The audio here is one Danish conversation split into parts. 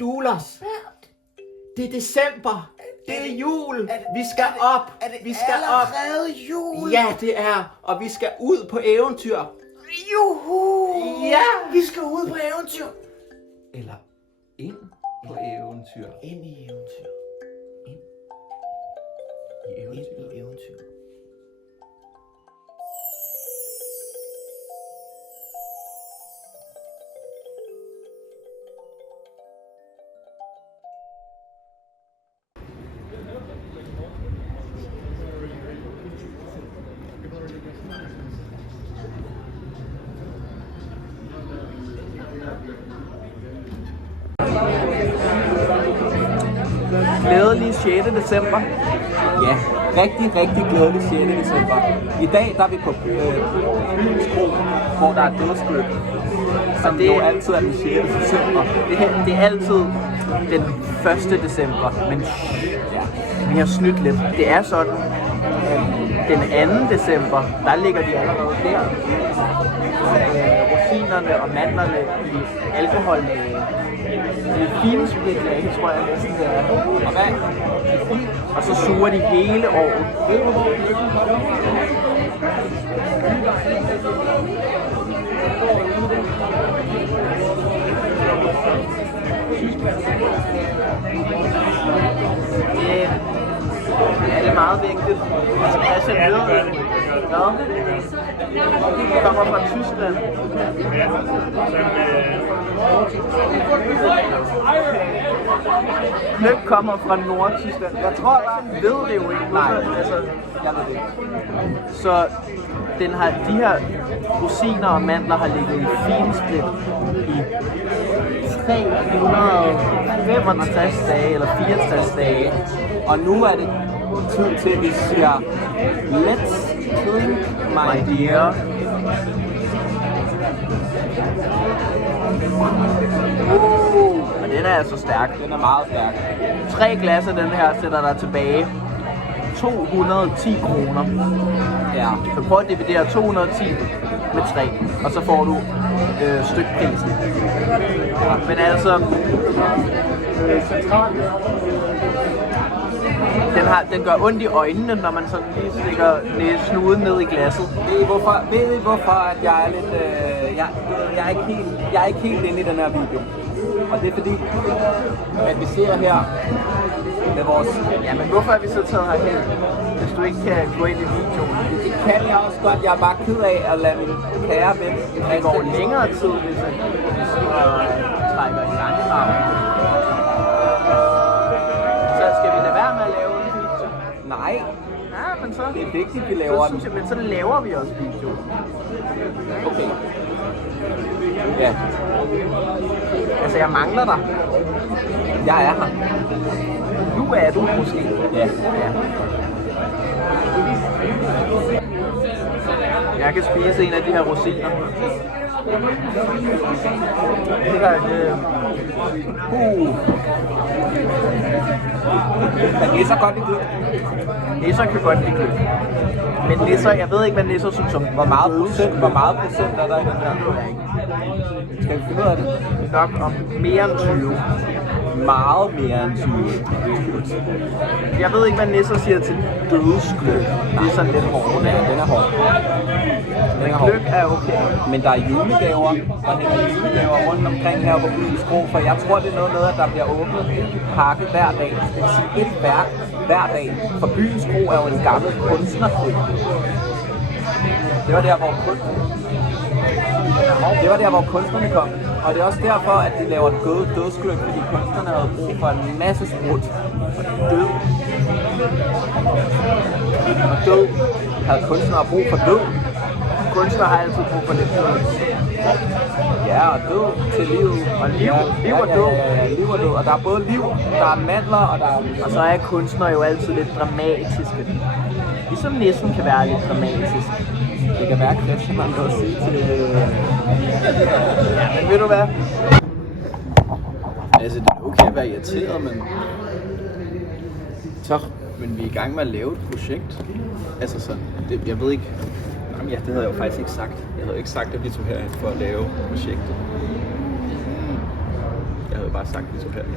Doulos. Det er december. Det er jul. Vi skal op. Vi skal op. Jul? Ja, det er. Og vi skal ud på eventyr. Juhu! Ja. Vi skal ud på eventyr. Eller ind på eventyr. Ind i eventyr. Ind i eventyr. Ind i eventyr. Glædelig 6. december. Ja, rigtig glædelig 6. december. I dag der er vi på Byens Kro, hvor der er dødskøb, som det jo altid er den 6. december. Det er altid den 1. december, men ja, vi har snydt lidt. Det er sådan, den 2. december, der ligger de allerede der. Rosinerne og mandlerne i alkohollage. Det er finspritlag, tror jeg næsten det er. Og hvad? Og så suger de hele året. Det er meget vigtigt. Christian ved, hvad? Det kommer fra Tyskland. Gløgg kommer fra Nordtyskland. Jeg tror bare, ved det jo ikke. Nej, altså, jeg ved det ikke. Så de her rosiner og mandler har ligget i finsplit i 365 dage eller 64 dage. Og nu er det tid til, at vi siger, let's drink, my dear. Men den er altså stærk. Den er meget stærk. 3 glas af den her sætter dig tilbage 210 kroner. Ja. Så prøv at dividere 210 med 3, og så får du stykprisen. Ja, men altså, den gør ondt i øjnene, når man sådan lige stikker snuden ned i glasset. Ved I hvorfor at jeg er lidt... Jeg er ikke helt inde i den her video. Og det er fordi, at vi sidder her med vores... Ja, men hvorfor er vi så taget herhen, hvis du ikke kan gå ind i videoen? Det kan jeg også godt. Jeg er bare ked af at lade min kære ven... Det går længere tid, hvis jeg trækker i langdrag. Så skal vi lade være med at lave en video? Nej. Ja, men så... Det er vigtigt, vi laver den. Men så laver vi også video. Okay. Ja. Altså, jeg mangler dig. Jeg er her. Nu er du måske. Ja. Jeg kan spise en af de her rosiner. Det er Men nisser godt lide gløgg. Nisser kan godt lide gløgg. Men nisser, jeg ved ikke, hvad nisser synes om. Hvor meget procent er der i den her? Skal vi finde ud af det? Nok om mere end 20. Meget mere end 20. Jeg ved ikke, hvad nisser siger til dødsgløgg. Det er sådan lidt hårdt. Ja, den er hård. Gløgg er okay. Men der er julegaver. Der hænger julegaver rundt omkring her på Byens Kro, for jeg tror, det er noget med, at der bliver åbnet en pakke hver dag. Det vil sige et værk hver dag. For Byens Kro er jo en gammel kunstnerfri. Det var der, hvor Det var der, hvor kunstnerne kom. Og det er også derfor, at de laver dødsgløb, fordi kunstnerne havde brug for en masse sprut. Og død. Og død havde kunstnere brug for død. Kunstner har altid brug for lidt død. Ja, og død til livet. Og liv og død. Ja, liv og død. Og der er både liv, der er mandler, og der er... Og så er kunstnere jo altid lidt dramatiske. Ligesom nissen kan være lidt dramatisk. Det kan være Christian, man kan også sige til... Ja, men ved du hvad? Altså, det er okay at være irriteret, men... Men vi er i gang med at lave et projekt. Altså sådan, jeg ved ikke... Jamen ja, det havde jeg jo faktisk ikke sagt. Jeg havde ikke sagt, at vi tog herhen for at lave projektet. Jeg havde bare sagt, at vi tog herhen.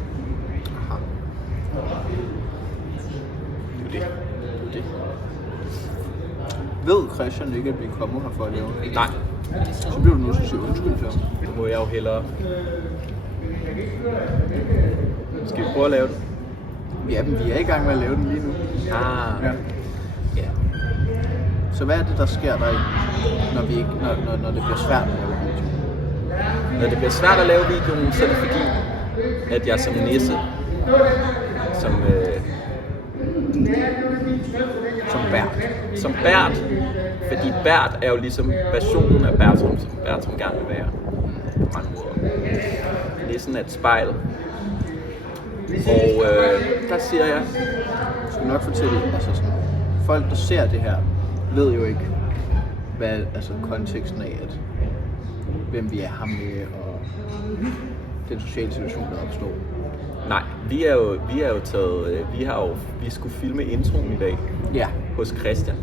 Det er det. Ved Christian ikke, at vi er kommet her for at lave det? Nej. Så bliver du nødt til at sige undskyld til ham. Det må jeg jo hellere. Skal vi prøve at lave det? Ja, men vi er i gang med at lave den lige nu. Ah. Ja. Ja. Så hvad er det, der sker der, når det bliver svært at lave video? Når det bliver svært at lave videoen, så er det fordi, at jeg som nisse, som Bert, fordi Bert er jo ligesom versionen af Bertram, som Bertram gerne vil være. På mange måder. Nissen er et spejl. Og der siger jeg... Jeg skal nok fortælle, altså sådan, folk der ser det her, ved jo ikke, hvad altså konteksten af, at hvem vi er ham med, og den sociale situation, der opstår. Nej, vi skulle filme introen i dag. Ja. Hos Christian.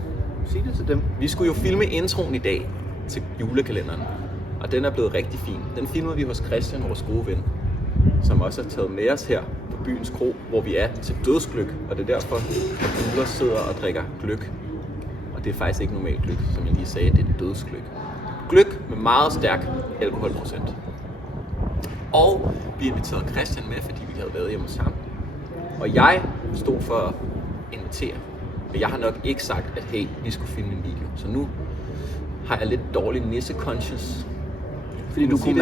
Sig det til dem. Vi skulle jo filme introen i dag til julekalenderen, og den er blevet rigtig fin. Den filmede vi hos Christian, vores gode ven, som også har taget med os her på byens kro, hvor vi er til dødsgløk, og det er derfor, at Uller sidder og drikker gløk. Og det er faktisk ikke normalt gløk, som jeg lige sagde, det er dødsgløk. Gløk med meget stærk alkoholprocent. Og vi inviterede Christian med, fordi vi havde været hjemme hos ham. Og jeg stod for at invitere. Men jeg har nok ikke sagt, at hey, vi skulle filme en video. Så nu har jeg lidt dårlig nisse-conscious. Fordi du kunne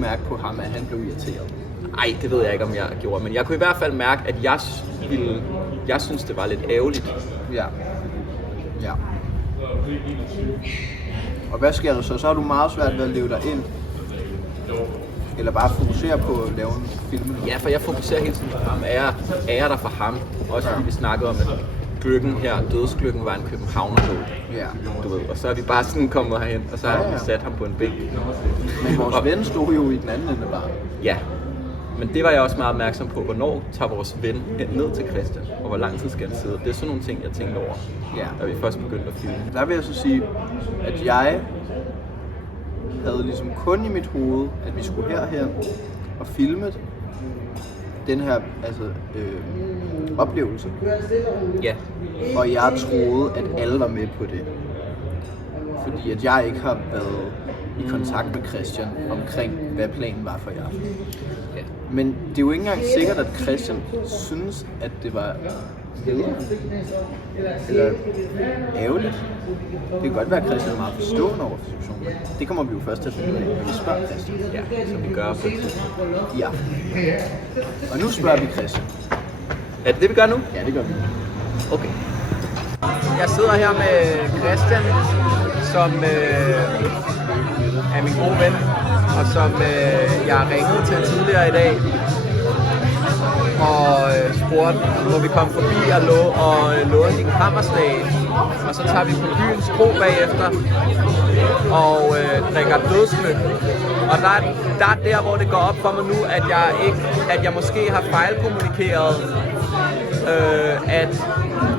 mærke på ham, at han blev irriteret. Nej, det ved jeg ikke, om jeg gjorde. Men jeg kunne i hvert fald mærke, at jeg synes, det var lidt ærgerligt. Ja. Ja. Og hvad sker der så? Så har du meget svært ved at leve dig ind. Eller bare fokusere på at lave en film? Ja, for jeg fokuserer hele tiden på ham. Er jeg der for ham? Også fordi vi snakkede om, at gløggen her, dødsgløggen, var en københavnerlåd. Ja. Du ved, og så er vi bare sådan kommet herhen, og så har vi sat ham på en bænk. Men vores ven stod jo i den anden ende bare. Ja, men det var jeg også meget opmærksom på. Hvornår tager vores ven ned til Christian, og hvor lang tid skal han sidde? Det er sådan nogle ting, jeg tænkte over, da vi først begyndte at filme. Der vil jeg så sige, at jeg havde ligesom kun i mit hoved, at vi skulle herhen og filme den her oplevelse. Ja. Og jeg troede, at alle var med på det. Fordi at jeg ikke har været i kontakt med Christian omkring, hvad planen var for jer. Ja. Men det er jo ikke engang sikkert, at Christian synes, at det var nederen eller ærgerligt. Det kan godt være, at Christian er meget forstående over situationen. Det kommer vi jo først til at finde ud af, når vi spørger Christian. Ja, som vi gør på et tidspunkt. Ja. Og nu spørger vi Christian. Er det det, vi gør nu? Ja, det gør vi. Okay. Jeg sidder her med Christian, som er min gode ven, og som jeg har ringet til tidligere i dag. Og spurgte, må vi komme forbi og låne en kammersdag. Og så tager vi på byens kro bagefter og drikker dødsgløgg. Og der er der, hvor det går op for mig nu, at jeg måske har fejlkommunikeret, at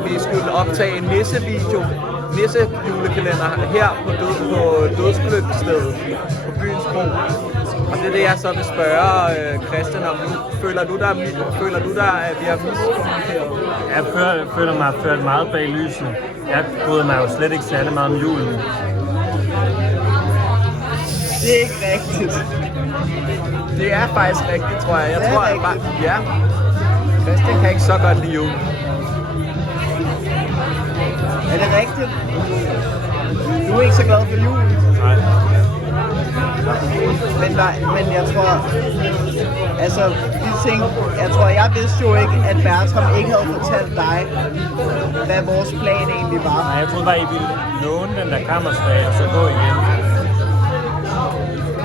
vi skulle optage en nisse-julekalender her på dødsgløgstedet på byens kro. Og det er det, jeg så vil spørge Christian om nu. Føler du dig, at vi har miskommunikeret? Jeg føler mig ført meget bag lysene. Jeg bryder mig jo slet ikke særlig meget om julen. Det er ikke rigtigt. Det er faktisk rigtigt, tror jeg. Jeg tror bare, ja. Christian kan ikke så godt lide jul. Er det rigtigt? Du er ikke så glad for julen? Nej. Men jeg tror, altså de ting, jeg vidste jo ikke, at Bertram ikke havde fortalt dig, hvad vores plan egentlig var. Nej, jeg troede bare, I ville låne den der kammersdag og så gå igen.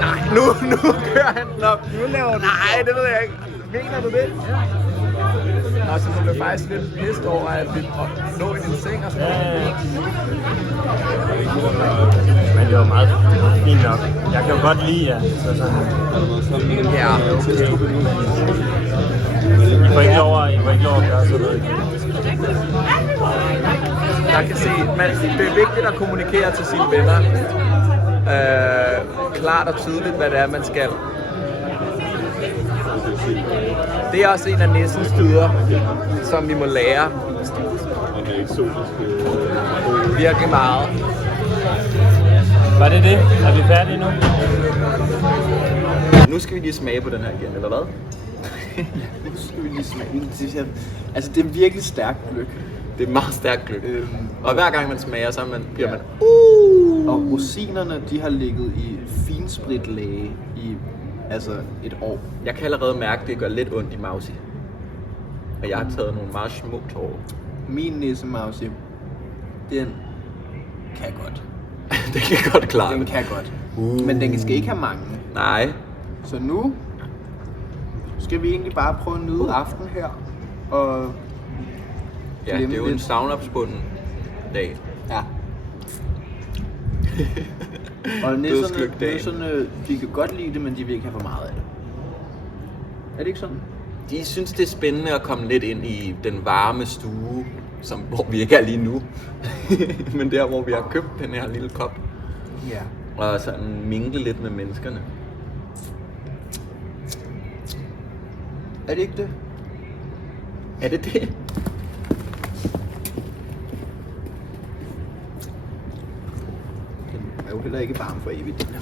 Nej, nu kører han den op. Nu laver du Nej, det ved jeg ikke. Mener du det? Ja. Nå, så du blev faktisk lidt pissed over, at vi lå i din seng og sådan noget. Men det var meget fint nok. Jeg kan jo godt lide jer. Så sådan. Ja, okay. I får ikke lov at gøre sådan noget. Jeg kan se, det er vigtigt at kommunikere til sine venner. Klart og tydeligt, hvad det er, man skal. Det er også en af Nissens dyder, som vi må lære virkelig meget. Var det det? Er vi færdige nu? Nu skal vi lige smage på den her igen, eller hvad? Nu skal vi lige smage. Altså, det er virkelig stærkt gløgg. Det er meget stærkt gløgg. Og hver gang man smager, så bliver man... Og rosinerne, de har ligget i finspritlæge i et år. Jeg kan allerede mærke, at det gør lidt ondt i Mausi. Og jeg har taget nogle meget små tårer. Min nissemausi, den kan godt. Det kan jeg godt klare. Den kan godt. Men den skal ikke have mange. Nej. Så nu skal vi egentlig bare prøve at nyde aften her. Og Ja, det er jo en savnopspunden dag. Ja. Og nisserne, de kan godt lide det, men de vil ikke have for meget af det. Er det ikke sådan? De synes, det er spændende at komme lidt ind i den varme stue, hvor vi ikke er lige nu. Men der, hvor vi har købt den her lille kop. Ja. Og sådan mingle lidt med menneskerne. Er det ikke det? Er det det? Den er jo heller ikke varm for evigt, den her.